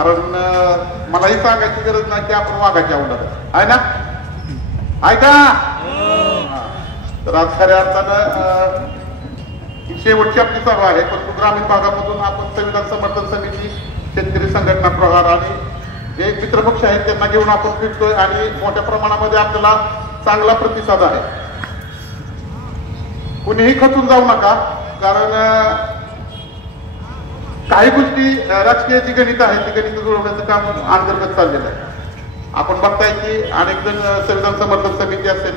कारण मलाही सांगायची गरज नाही की आपण वाघाच्या अवलाद आहे ना, ऐका. तर आज खऱ्या अर्थानं शेवटची आपली सभा आहे, परंतु ग्रामीण भागामधून आपण संविधान समर्थन समिती, शेतकरी संघटना प्रहार आणि जे मित्रपक्ष आहेत त्यांना घेऊन आपण फिरतोय आणि मोठ्या प्रमाणामध्ये आपल्याला चांगला प्रतिसाद आहे. कुणीही खचून जाऊ नका, कारण काही गोष्टी राजकीय जी गणित आहेत ती गणित जुळवण्याचं काम अंतर्गत चाललेलं आहे. आपण बघताय की अनेक जण संविधान समर्थन समिती असेल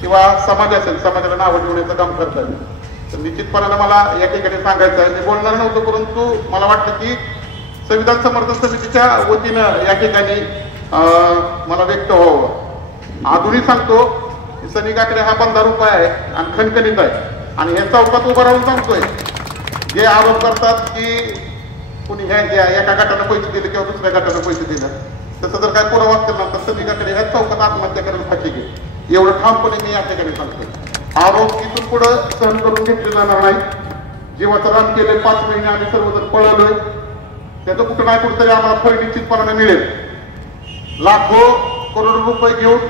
किंवा समाज असेल, समाजाला नावं ठेवण्याचं काम करतात. तर निश्चितपणानं मला या ठिकाणी सांगायचं आहे, मी बोलणार नव्हतं, परंतु मला वाटतं की संविधान समर्थन समितीच्या वतीनं या ठिकाणी मला व्यक्त व्हावं. अजूनही सांगतो सैनिकाकडे हा बंधार उपाय आहे आणि खणखणीत आहे आणि हे चौकात उभं राहून सांगतोय. जे आरोप करतात की कुणी ह्या एका गटानं पैसे दिले किंवा दुसऱ्या गटानं पैसे दिले, तसं जर काय पुरावा असेल ना तर सैनिकाकडे ह्या चौकात आत्महत्या करून फाशी घे, एवढं ठामपणे मी या ठिकाणी सांगतोय. आरोप इथून पुढं सहन करून घेतले जाणार नाही. जीवाचं रान केले, 5 महिने आम्ही सर्वजण पळवलोय, त्याचं कुठं नाही कुठंतरी आम्हाला फळ निश्चितपणाने मिळेल. लाखो करोड रुपये घेऊन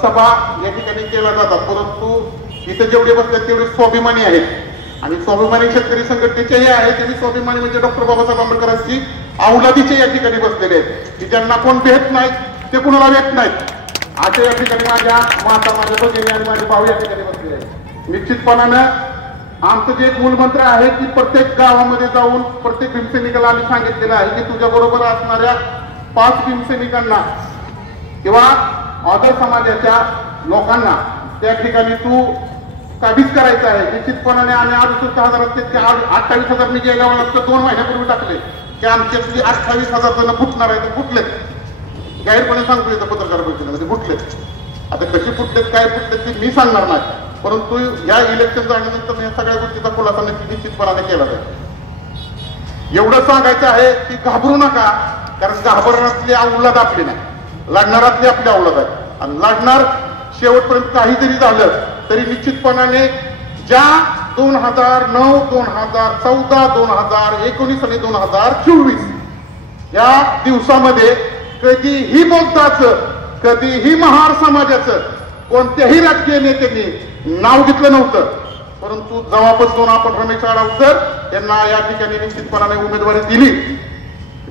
सभा या ठिकाणी केल्या जातात, परंतु इथं जेवढे बसतात तेवढे स्वाभिमानी आहेत आणि स्वाभिमानी शेतकरी संघटनेचेही आहेत. त्यांनी स्वाभिमानी म्हणजे डॉक्टर बाबासाहेब आंबेडकरांची औलादीचे या ठिकाणी बसलेले आहेत की ज्यांना कोण भेट नाहीत ते कुणाला भेट नाहीत. अशा या ठिकाणी माझ्या माता, माझ्या भगिनी आणि माझे भाऊ या ठिकाणी बसले आहेत. निश्चितपणानं आमचं जे एक मूलमंत्र आहे की प्रत्येक गावामध्ये जाऊन प्रत्येक भीमसैनिकाला आम्ही सांगितलेलं आहे की तुझ्या बरोबर असणाऱ्या 5 भीमसैनिकांना किंवा ऑदर समाजाच्या लोकांना त्या ठिकाणी तू काबीज करायचं आहे. निश्चितपणाने आम्ही 68,000 असते ते 28,000 मी गेल्या वेळेला 2 महिन्यापूर्वी टाकले की आमच्यातली 28,000 जण फुटणार आहे, तर फुटलेत. जाहीरपणे सांगतो येतं पत्रकार परिषदेमध्ये फुटलेत. आता कशी फुटलेत काय फुटलेत ते मी सांगणार नाही, परंतु या इलेक्शन झाल्यानंतर या सगळ्या गोष्टीचा खुलासा निश्चितपणाने केला जाईल. एवढं सांगायचं आहे की घाबरू नका, कारण घाबरण्यातली औलाद आपली नाही, लढणारातली आपली औलाद आहे आणि लढणार शेवटपर्यंत काही जरी झालं तरी निश्चितपणाने ज्या 2009, 2014, 2019 आणि 2024 या दिवसामध्ये कधीही बोलताचं, कधीही महार समाजाचं कोणत्याही राजकीय नेत्यांनी नाव घेतलं नव्हतं, परंतु जेव्हापासून आपण रमेश आडावकर यांना या ठिकाणी निश्चितपणाने उमेदवारी दिली,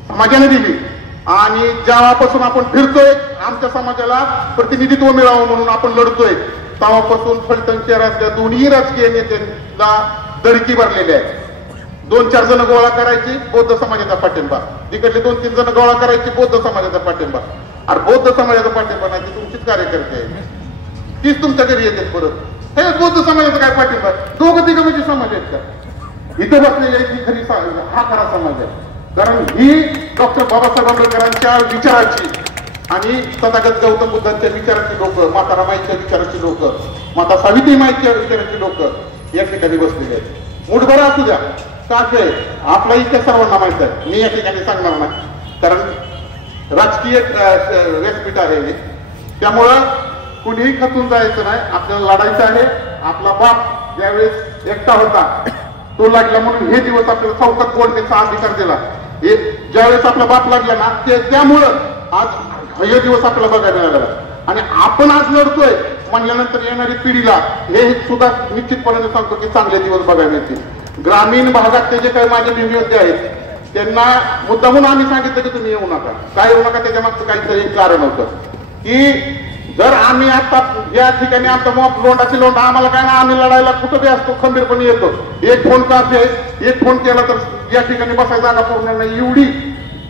समाजाने दिली आणि जेव्हापासून आपण फिरतोय आमच्या समाजाला प्रतिनिधित्व मिळावं म्हणून आपण लढतोय, तेव्हापासून फलटण शहरातल्या दोन्ही राजकीय नेत्यांना दडकी भरलेली आहे. 2-4 जण गोळा करायची बौद्ध समाजाचा पाठिंबा, तिकडले 2-3 जण गोळा करायची बौद्ध समाजाचा पाठिंबा. अरे बौद्ध समाजाचा पाठिंबा नाही, ती तुमचीच कार्यकर्ते आहे, तीच तुमच्या घरी येते परत. हे बौद्ध समाजाचा काय पाठिंबा? 2-3 म्हणजे समाज आहेत का? इथं बसलेली ही खरी हा खरा समाज आहे, कारण ही डॉक्टर बाबासाहेब आंबेडकरांच्या विचाराची आणि तथागत गौतम बुद्धांच्या विचाराची लोक, माता रमाईच्या विचाराची लोक, माता सावित्रीमाईच्या विचाराची लोक या ठिकाणी बसलेली आहेत. मुठभर असू द्या काय आपला इतिहास सर्वांना माहित आहे, मी या ठिकाणी सांगणार नाही, कारण राजकीय व्यासपीठ आहे. त्यामुळं कुणीही खचून जायचं नाही, आपल्याला लढायचं आहे. आपला बाप ज्यावेळेस एकटा होता तो लढला म्हणून हे दिवस आपल्याला चौकात बोलण्याचा अधिकार दिला. ज्यावेळेस आपला बाप लागला ना त्यामुळं आज हे दिवस आपल्याला बघायला मिळाला आणि आपण आज लढतोय म्हणल्यानंतर येणारी पिढीला हे सुद्धा निश्चितपणे सांगतो की चांगले दिवस बघायला मिळतील. ग्रामीण भागात जे काही माझे भीमयोद्धे आहेत त्यांना मुद्दामून आम्ही सांगितलं की तुम्ही येऊ नका, काय येऊ नका, त्याच्या मागचं काहीतरी एक कारण होतं की जर आम्ही आता या ठिकाणी आमचा मॉप लोंडाची लोंडा आम्हाला काय ना, आम्ही लढायला कुठं बी असतो, खंबीरपणे येतो. एक फोन का एक फोन केला तर या ठिकाणी बसायला जागा पूर्ण नाही, एवढी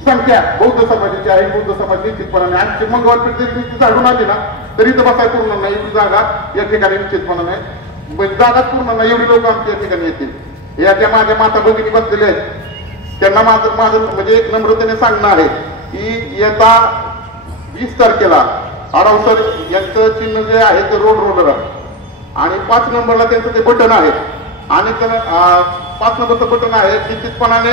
संख्या बौद्ध समाजाची आहे. बौद्ध समाज निश्चितपणाने आजची मंगळवार पेठ झाडून आली ना तरी तर बसायला पूर्ण नाही, एवढी जागा या ठिकाणी निश्चितपणाने जागा पूर्ण नाही, एवढी लोक आमच्या या ठिकाणी येतील. या ज्या माझ्या माता भगिनी बसलेल्या आहेत त्यांना माझं म्हणजे एक नम्रतेने सांगणं आहे की येता 20 तारखेला आडावसर यांचं चिन्ह जे आहे ते रोड रोलर आहे आणि 5 नंबरला त्यांचं ते बटन आहे आणि त्यांना 5 नंबरचं बटन आहे. निश्चितपणाने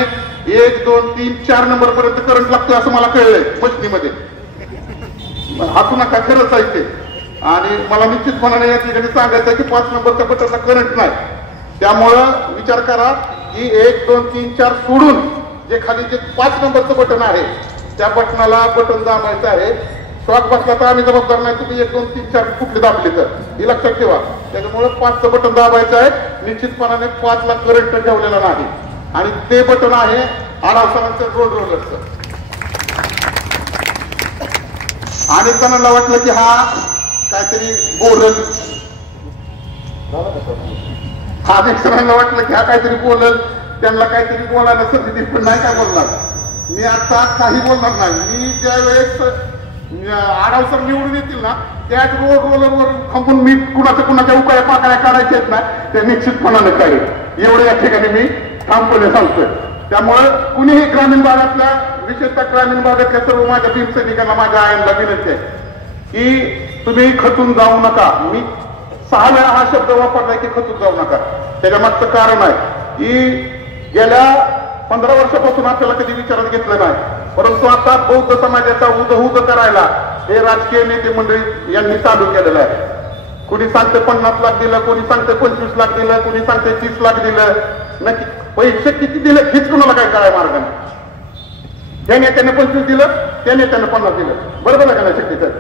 1, 2, 3, 4 नंबर पर्यंत करंट लागतोय असं मला कळलंय मशनीमध्ये. हसू नका, खरंच आहे ते. आणि मला निश्चितपणाने या ठिकाणी सांगायचं की 5 नंबरच्या बटनला करंट नाही, त्यामुळं विचार करा की 1, 2, 3, 4 सोडून जे खाली जे 5 नंबरचं बटन आहे त्या बटनाला बटन दाबायचं आहे. शॉक बसला तर आम्ही जबाबदार नाही, तुम्ही 1 2 3 4 कुठले दाबले तर, हे लक्षात ठेवा. त्याच्यामुळे 5चं बटन दाबायचं आहे. निश्चितपणाने 5ला करंट ठेवलेला नाही आणि ते बटन आहे आडावसरांचं रोड रोलरचं. अनेक जणांना वाटलं की हा काहीतरी बोलल, अनेक जणांना वाटलं की हा काहीतरी बोलल, त्यांना काहीतरी बोलायला संधी दिली, पण नाही काय बोलणार. मी आता काही बोलणार नाही. मी ज्या वेळेस आडावसर निवडून येतील ना, त्याच रोड रोलरवर थांबून मी कुणाच्या उकाळ्या पाकळ्या काढायच्या आहेत ना, ते निश्चितपणाने काढेल. एवढं या ठिकाणी मी ठामपणे सांगतोय. त्यामुळं कुणीही ग्रामीण भागातल्या, विशेषतः ग्रामीण भागातल्या सर्व माझ्या भीमसैनिकांना, माझ्या आयांना विनंती आहे की तुम्ही खचून जाऊ नका. मी 6 वेळा हा शब्द वापरलाय की खचून जाऊ नका. त्याच्या मागचं कारण आहे की गेल्या 15 वर्षापासून आपल्याला कधी विचारात घेतलं नाही, परंतु आता बौद्ध समाजाचा उदहुद करायला हे राजकीय नेते मंडळी यांनी चालू केलेलं आहे. कोणी सांगते 50 लाख दिलं, कोणी सांगते 25 लाख दिलं, कोणी सांगते 30 लाख दिलं. नक्की पैसे किती दिले हेच कुणाला काय कळाय मार्ग नाही. त्या नेत्याने 25 दिलं, त्या नेत्याने 50 दिलं, बरोबर आहे का नाही शक्य तर?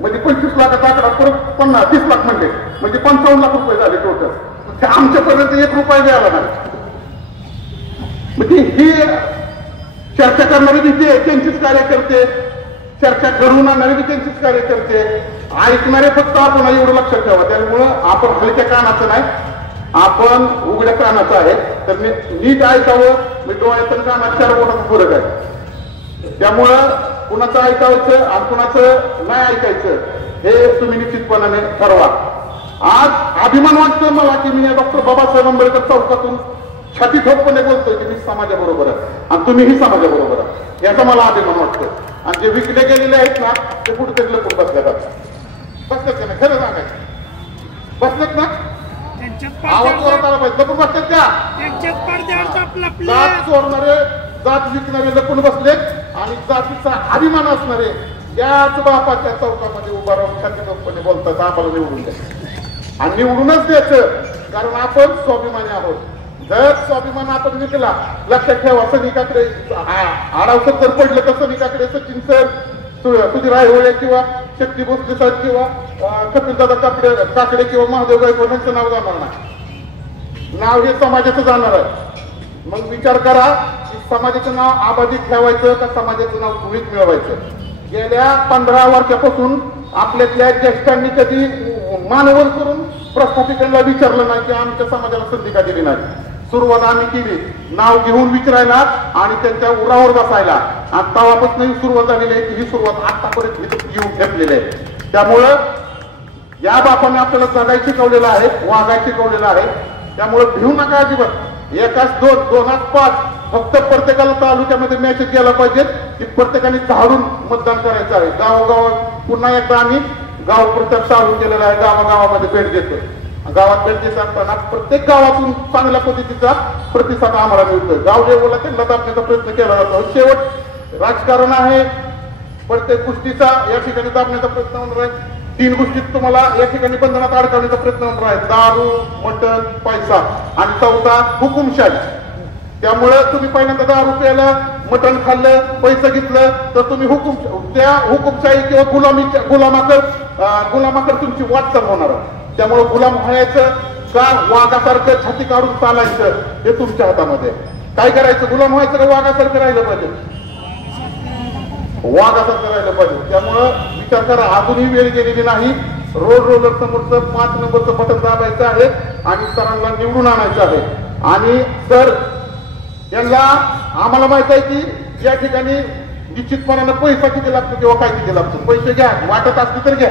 म्हणजे 25 लाखाचा आकडा परत 30 लाख म्हणजे 55 लाख रुपये झाले टोटल. आमच्यापर्यंत 1 रुपया द्यायला नाही. म्हणजे ही चर्चा करणारे बी त्यांचीच कार्यकर्ते, चर्चा घडवून आणणारे बी त्यांचीच कार्यकर्ते, ऐकणारे फक्त आपण, एवढं लक्षात ठेवा. त्यामुळं आपण हलक्या कानाचं नाही, आपण उघड्या कानाचं आहे. तर नीट ऐकावं. मी डोळ्याचं कानात 4 बोटाचा फरक आहे. त्यामुळं कुणाचं ऐकायचं आणि कुणाचं नाही ऐकायचं हे तुम्ही निश्चितपणाने ठरवा. आज अभिमान वाटतो मला की मी डॉक्टर बाबासाहेब आंबेडकर चौकातून छाती ठोकपणे बोलतोय की मी समाजाबरोबर आहे आणि तुम्हीही समाजाबरोबर आहे, याचा मला अभिमान वाटतो. आणि जे विकले गेलेले आहेत ना, ते कुठेतरी लपून बसल्यात. बसतात ना, खरं सांगायचं, बसलेत ना, आवाज जोरात आला पाहिजे. लपून बसतात त्या जात चोरणारे, जात विकणारे लपून बसलेत आणि जातीचा अभिमान असणारे याच बापाच्या चौकामध्ये उभा राहून छाती ठोकपणे बोलतात आम्हाला निवडून द्या. आणि निवडूनच द्यायचं, कारण आपण स्वाभिमानी आहोत. जर स्वाभिमान आपण विकला, लक्षात ठेवा, सैनिकाकडे आडावसर जर पडलं तर सैनिकाकडे सचिन सर, सुधीर रायहोळे किंवा शक्ती भोसले सर किंवा कपिलदादा काकडे किंवा महादेव गायकवाड यांचं नाव जाणार नाही. नाव हे समाजाचं जाणार आहे. मग विचार करा की समाजाचं नाव आबाधित ठेवायचं का समाजाचं नाव धुळीत मिळवायचं. गेल्या 15 वर्षापासून आपल्यातल्या ज्येष्ठांनी कधी मानवन करून प्रस्थापिकांना विचारलं नाही की आमच्या समाजाला संधी का दिली नाही. सुरुवात आम्ही केली नाव घेऊन विचारायला आणि त्यांच्या उरावर बसायला, आणि तेव्हापासून ही सुरुवात झालेली आहे. ही सुरुवात आतापर्यंत येऊन ठेपलेली आहे. त्यामुळं या बापाने आपल्याला जगायला शिकवलेलं आहे, वागायला शिकवलेलं आहे. त्यामुळे भिवू नका अजिबात. 1 2 2 5 फक्त प्रत्येकाला तालुक्यामध्ये मेसेज गेला पाहिजे की प्रत्येकाने झाडून मतदान करायचं आहे. गावोगावात पुन्हा एकदा आम्ही गाव प्रचार चालू केलेला आहे. गावागावामध्ये भेट देतोय. गावात भेट देत असताना प्रत्येक गावातून चांगल्या पद्धतीचा प्रतिसाद आम्हाला मिळतोय. गाव लेवलला त्यांना दाबण्याचा प्रयत्न केला जातो. शेवट राजकारण आहे, प्रत्येक गोष्टीचा या ठिकाणी दाबण्याचा प्रयत्न होणार आहे. 3 गोष्टीत तुम्हाला या ठिकाणी बंधनात अडकवण्याचा प्रयत्न होणार आहे: दारू, मटण, पैसा आणि 4था हुकुमशाही. त्यामुळे तुम्ही पहिल्यांदा दारू प्यायला, मटण खाल्लं, पैसे घेतलं तर तुम्ही त्या हुकुमशाही किंवा गुलामाकर तुमची वाटचाल होणार आहे. त्यामुळे गुलाम व्हायचं का वाघासारखं छाती काढून चालायचं हे तुमच्या हातामध्ये. काय करायचं? गुलाम व्हायचं का वाघासारखं राहिलं पाहिजे? वाघासारखं राहिलं पाहिजे. त्यामुळं विचार करा, अजूनही वेळ गेलेली नाही. रोड रोलर समोरचं 5 नंबरचं बटन दाबायचं आहे आणि सरांना निवडून आणायचं आहे. आणि सर यांना आम्हाला माहित आहे की या ठिकाणी निश्चितपणानं पैसा किती लागतो किंवा काय किती लागतो. पैसे घ्या, वाटत असते तर घ्या,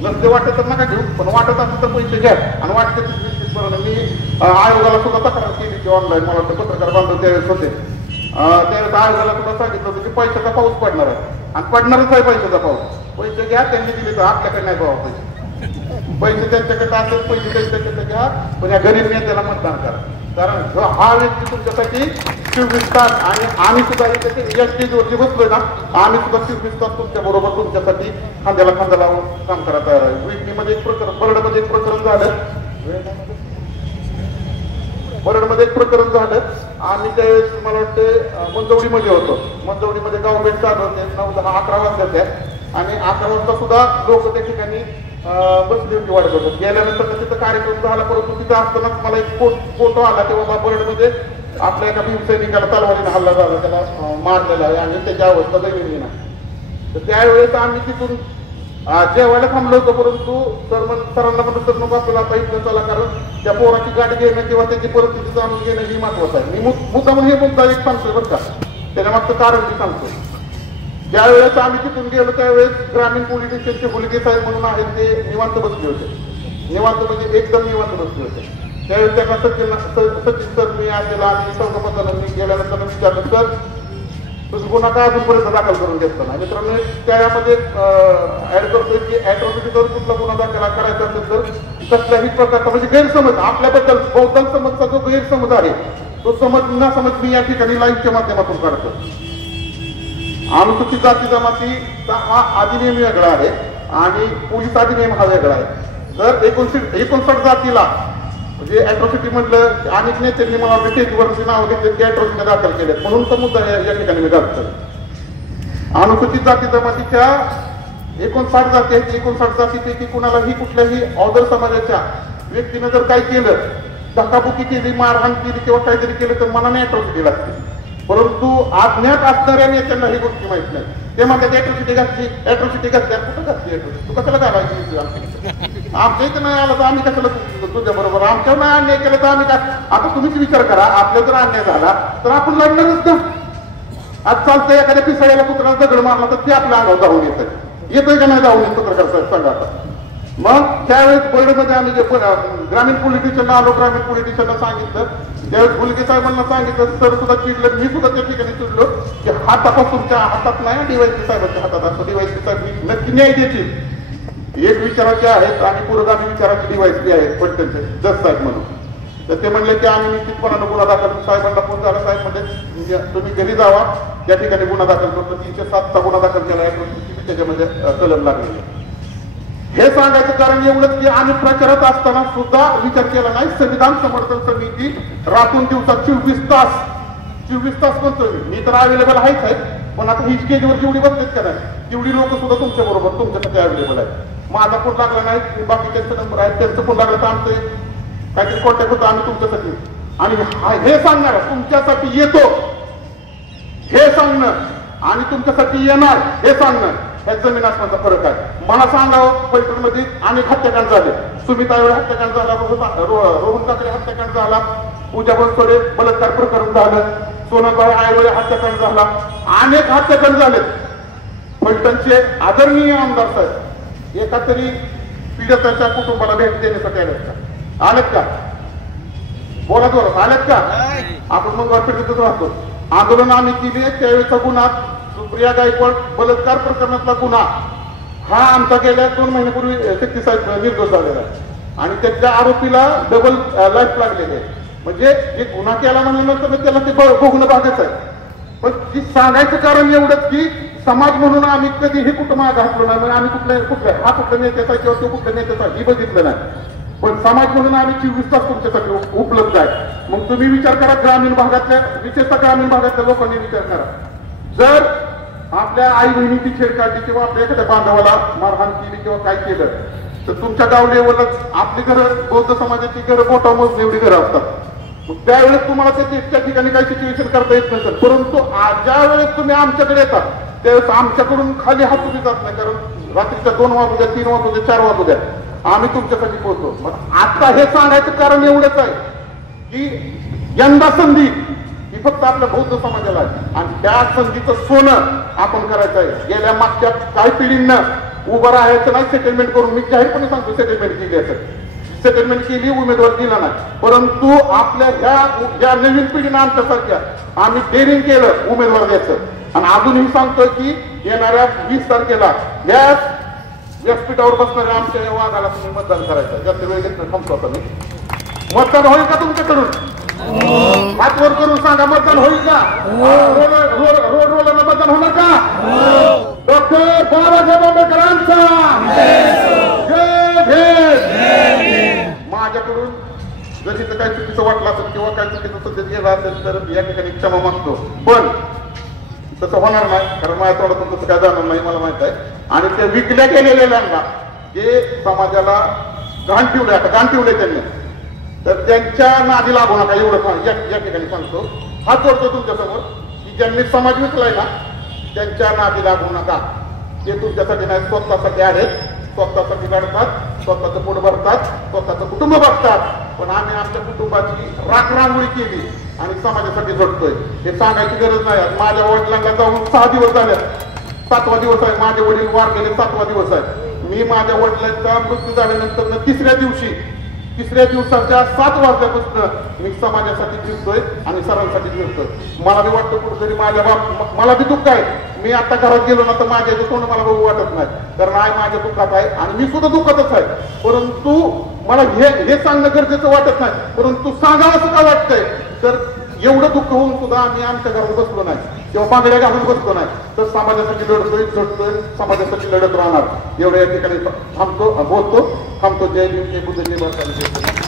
नसते वाटत तर नका घेऊ, पण वाटत असते तर पैसे घ्या. आणि वाटते निश्चितपणानं मी आयोगाला सुद्धा तक्रार केली की ऑनलाईन, मला वाटतं पत्रकार बांधव त्यावेळेस होते, त्यावेळेस आयोगाला सुद्धा सांगितलं होतं की पैशाचा पाऊस पडणार आहे आणि पडणारच आहे पैशाचा पाऊस. पैसे घ्या, त्यांनी दिले तर आपल्याकडे नाही बाबा पैसे त्यांच्याकडे असेल, पैसे त्यांच्याकडे घ्या, पण या गरीब नेत्याला मतदान करा. कारण हा व्यक्ती तुमच्यासाठी 24 तास, आणि आम्ही सुद्धा या स्टेजवरती बसलोय ना, आम्ही सुद्धा 24 तास तुमच्या बरोबर तुमच्यासाठी खांद्याला खांदा लावून काम करायला तयार आहे. विटणीमध्ये एक प्रकरण, बरडमध्ये एक प्रकरण झालं, वरडमध्ये एक प्रकरण झालं. आम्ही त्यावेळेस मला वाटतं मंजवडीमध्ये होतो. मंजवडीमध्ये गाव भेट चालू होते 9, 10, 11 वाजता आणि 11 वाजता सुद्धा लोक त्या ठिकाणी बसली होती वाढत होतं. गेल्यानंतर तिथं कार्यक्रम झाला, परंतु तिथं असतानाच मला एक फोटो आला तेव्हा बरडमध्ये आपल्या एका भीमसैनिकाला तलवारीने हल्ला झाला, त्याला मारलेला आहे आणि त्याची अवस्था दयनीय नाही. तर त्यावेळेस आम्ही तिथून जेवायला थांबलो होतो, परंतु सरांना म्हणून तर नको आपल्याला आता इथं चला, कारण त्या पोराची गाडी घेणं किंवा त्याची परिस्थिती जाणून घेणं ही महत्वाचं आहे. मी मुद्दा म्हणून हे मुद्दा एक सांगतोय बरं का, त्याच्या मागचं कारण मी सांगतो. ज्यावेळेस आम्ही तिथून गेलो त्यावेळेस ग्रामीण पोलीस स्टेशनचे हुलगे साहेब म्हणून आहेत ते निवांत बसले होते. निवांत म्हणजे एकदम निवांत बसले होते. त्यावेळेस त्यांना सचिन सर मी आलेला आणि चौकपदाला मी गेल्यानंतर विचारलं, सर तुझं गुन्हा काय अजूनपर्यंत दाखल करून घेतला नाही. मित्रांनो त्यामध्ये ऍड करतोय की ऍट्रॉसिटी जर कुठला गुन्हा दाखल करायचा असेल तर कसल्याही प्रकारचा म्हणजे गैरसमज आपल्याबद्दल बौद्ध समजचा जो गैरसमज आहे तो समज न समज मी या ठिकाणी लाईव्हच्या माध्यमातून काढतो. अनुसूचित जाती जमातीचा हा अधिनियम वेगळा आहे आणि पोलीस अधिनियम हा वेगळा आहे. तर 59 जातीला म्हणजे अॅट्रॉसिटी म्हटलं अनेक नेत्यांनी मला वाटतं स्टेजवरची नाव घेतली की अॅट्रॉसिटी दाखल केल्यात म्हणून तर मुद्दा या ठिकाणी मी दाखल. अनुसूचित जाती जमातीच्या 59 जाती आहेत. 59 जातीपैकी कुणालाही कुठल्याही ऑदर समाजाच्या व्यक्तीनं जर काही केलं, धक्काबुक्की केली, मारहाण केली किंवा काहीतरी केलं तर मनाने अॅट्रॉसिटी लागते. परंतु अज्ञात असणाऱ्या नेत्यांना ही गोष्टी माहित नाही. ते म्हणतात अॅट्रॉसिटी घातली, अॅट्रॉसिटी घातल्या. कुठं घातली अॅट्रॉसिटी? तू कशाला घालायची? आमच्या इथं नाही आलं तर आम्ही कशाला तुझ्या बरोबर? आमच्यावर नाही अन्याय केलं तर आम्ही काय? आता तुम्हीच विचार करा, आपल्या जर अन्याय झाला तर आपण लढणारच ना. आज चालतंय एखाद्या पिसाळ्याला कुत्र्याला दगड मारला तर ते आपल्या अंगावर जाऊन येतंय का नाही जाऊन येत पत्रकार साहेब सांगा आता. मग त्यावेळेस बर्डमध्ये आम्ही जे ग्रामीण पोलीस स्टेशनला आलो, ग्रामीण पोलीस स्टेशनला सांगितलं, त्यावेळेस हुलगे साहेबांना सांगितलं, सर सुद्धा चिडलं, मी सुद्धा त्या ठिकाणी चिडलो की हा तपास तुमच्या हातात नाही, डीवायसी साहेबांच्या हातात असतो. डीवायसी साहेब नक्की न्याय देतील. एक विचाराचे आहेत आणि पुरोगामी विचाराचे डीवायसी आहेत पलटणचे जज साहेब म्हणून. तर ते म्हणले की आम्ही निश्चितपणानं गुन्हा दाखल. साहेबांना फोन झाला, साहेब म्हणजे तुम्ही घरी जावा, त्या ठिकाणी गुन्हा दाखल करतो. 307चा गुन्हा दाखल केला आहे, त्याच्यामध्ये कलम लागलेली. हे सांगायचं कारण एवढंच की आम्ही प्रचारात असताना सुद्धा विचार केला नाही. संविधान समर्थन समिती रातून दिवसात 24 तास म्हणतोय मी तर अवेलेबल आहेच आहे, पण आता ही स्टेजवर जेवढी बसलेत का नाही तेवढी लोक सुद्धा तुमच्या बरोबर तुमच्यासाठी अवेलेबल आहेत. माझा फोन लागला नाही, बाकीच्यांचा नंबर आहे, त्यांचा फोन लागला तर आमचं काहीतरी कॉन्टॅक्ट होतं आम्ही तुमच्यासाठी. आणि हे सांगणार तुमच्यासाठी येतो हे सांगणं आणि तुमच्यासाठी येणार हे सांगणं ह्या जमीन आसमानचा फरक आहे. मला सांगावं, पैठणमध्ये अनेक हत्याकांड झाले. सुमिता वेळे हत्याकांड झाला, रोहन काकडे हत्याकांड झाला, पूजा बनसोडे बलात्कार प्रकरण झालं, सोनाबाई आयवळे हत्याकांड झाला, अनेक हत्याकांड झाले. पैठणचे आदरणीय आमदार साहेब एका तरी पीडिताच्या कुटुंबाला भेट देण्यासाठी आलेत का? आलेत का? बोला जोरात, आलेत का? आपण मग पेठेतच राहतो. आंदोलन आम्ही केली, त्यावेळेचा गुन्हा सुप्रिया गायकवाड बलात्कार प्रकरणातला गुन्हा हा आमचा गेल्या 2 महिन्यापूर्वी शक्ती साहेब निर्दोष झालेला आहे आणि त्याच्या आरोपीला डबल लाईफ लागलेली आहे. म्हणजे जे गुन्हा केला म्हणल्यानंतर त्याला ते भोगणं भागच आहे. पण ती सांगायचं कारण एवढंच की समाज म्हणून आम्ही कधीही कुठं मागे घातलो नाही. आम्ही कुठल्या नेत्याचा किंवा तो कुठल्या नेत्याचा ही बघितलं नाही. पण समाज म्हणून आम्ही 24 तास तुमच्यासाठी उपलब्ध आहे. मग तुम्ही विचार करा, ग्रामीण भागातल्या विशेषतः ग्रामीण भागातल्या लोकांनी विचार करा. जर आपल्या आई बहिणीची छेड काढली किंवा आपल्या एखाद्या बांधवाला मारहाण केली किंवा काय केलं तर तुमच्या गाव लेवलच आपली घरं बौद्ध समाजाची घरं मोठा मोज एवढी घरं असतात. मग त्यावेळेस तुम्हाला त्या ठिकाणी काही सिच्युएशन करता येत नसेल. परंतु ज्या वेळेस तुम्ही आमच्याकडे येतात त्यावेळेस आमच्याकडून खाली हात उभी जात नाही. कारण रात्रीच्या 2 वाजू द्या, 3 वाजू द्या, 4 वाजू द्या, आम्ही तुमच्यासाठी पोहोचतो. मग आता हे सांगायचं कारण एवढंच आहे की यंदा संधी ही फक्त आपल्या बौद्ध समाजाला आहे आणि त्या संधीचं सोनं आपण करायचं आहे. गेल्या मागच्या काही पिढींना उभं राहायचं नाही, सेटलमेंट करून मी जाहीरपणे सांगतो सेटलमेंट केली असेल, सेटलमेंट केली, उमेदवार दिला नाही. परंतु आपल्या ह्या नवीन पिढीनं आमच्यासारख्या आम्ही डेअरिंग केलं उमेदवार द्यायचं आणि अजूनही सांगतोय की येणाऱ्या 20 तारखेला या व्यासपीठावर बसणाऱ्या आमच्या या वाघाला तुम्ही मतदान करायचं. जास्त वेळ घेतलं थांबतो आता मी. मतदान होईल का तुमच्याकडून? हात वर करून सांगा, मतदान होईल का? रोड रोलरला मतदान होणार का? डॉक्टर बाबासाहेब आंबेडकरांचा जय भीम. माझ्याकडून जर तिथं काही चुकीचं वाटलं असेल किंवा काही चुकीचं सध्या गेलं असेल तर या ठिकाणी क्षमा मागतो. पण तसं होणार नाही, कारण माझ्या तोंडातून तसं काय जाणार नाही मला माहित आहे. आणि ते विकल्या गेलेल्यांना जे समाजाला घाण ठेवले, आता घाण ठेवले त्यांनी, तर त्यांच्या नादी लागू नका एवढं या ठिकाणी सांगतो. हात जोडतो तुमच्या समोर की ज्यांनी समाज विकलाय ना त्यांच्या नादी लागू नका. ते तुमच्यासाठी नाही, स्वतःसाठी आहेत, स्वतःसाठी लढतात, स्वतःचं पोट भरतात, स्वतःचं कुटुंब बघतात. पण आम्ही आमच्या कुटुंबाची राखरांगोळी केली आणि समाजासाठी झटतोय हे सांगायची गरज नाही. माझ्या वडिलांना जाऊन 6 दिवस झाले, 7वा दिवस आहे. माझे वडील वारलेले 7वा दिवस आहे. मी माझ्या वडिलांचा मृत्यू झाल्यानंतर तिसऱ्या दिवसाच्या 7 वाजल्यापासून मी समाजासाठी फिरतोय आणि सर्वांसाठी फिरतोय. मला बी वाटतं कुठेतरी मला बी दुःख आहे. मी आता घरात गेलो ना तर माझ्या तोंड मला बघू वाटत नाही, कारण आई माझ्या दुःखात आहे आणि मी सुद्धा दुःखातच आहे. परंतु मला हे सांगणं गरजेचं वाटत नाही, परंतु सांगावं असं का वाटतंय. तर एवढं दुःख होऊन सुद्धा आम्ही आमच्या घरात बसलो नाही किंवा पांगड्या घालून बसलो नाही, तर समाजासाठी लढतोय, झटतोय, समाजासाठी लढत राहणार. एवढ्या या ठिकाणी थांबतो, बोलतो, थांबतो. जय भीम, जय बुद्ध, जय भारत.